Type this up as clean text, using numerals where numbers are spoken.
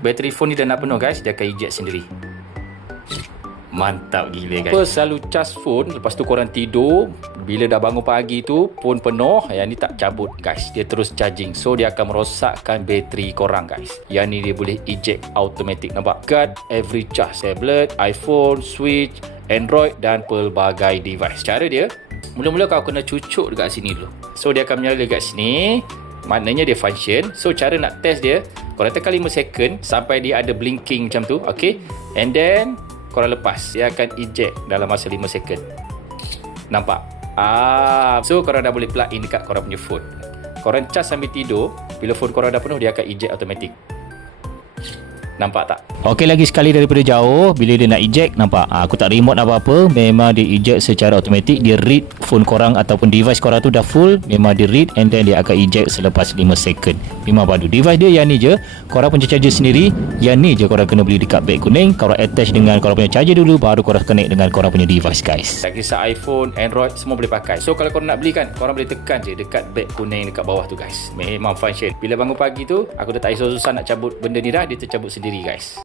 bateri phone ni dah nak penuh guys, dia akan eject sendiri. Mantap gila guys. First selalu charge phone, lepas tu korang tidur, bila dah bangun pagi tu phone penuh, yang ni tak cabut guys, dia terus charging. So dia akan merosakkan bateri korang guys. Yang ni dia boleh eject automatic. Nampak? Guard every charge. Tablet, iPhone, Switch, Android dan pelbagai device. Cara dia, mula-mula kau kena cucuk dekat sini dulu. So dia akan menyala dekat sini, maknanya dia function. So cara nak test dia, korang tekan 5 second sampai dia ada blinking macam tu. Okay, and then korang lepas, dia akan eject dalam masa 5 second. Nampak? So korang dah boleh plug in dekat korang punya phone. Korang charge sambil tidur, bila phone korang dah penuh, dia akan eject automatic. Nampak tak? Okey, lagi sekali daripada jauh, bila dia nak eject, nampak? Aku tak remote apa-apa, memang dia eject secara automatik. Dia read phone korang ataupun device korang tu dah full, memang dia read and then dia akan eject selepas 5 second. Memang padu. Device dia yang ni je, korang punya charger sendiri, yang ni je korang kena beli dekat beg kuning. Korang attach dengan korang punya charger dulu, baru korang connect dengan korang punya device guys. Tak kisah iPhone, Android, semua boleh pakai. So kalau korang nak beli kan, korang boleh tekan je dekat beg kuning dekat bawah tu guys. Memang function. Bila bangun pagi tu, aku dah tak risau susah nak cabut benda ni dah, dia tercabut sendiri guys.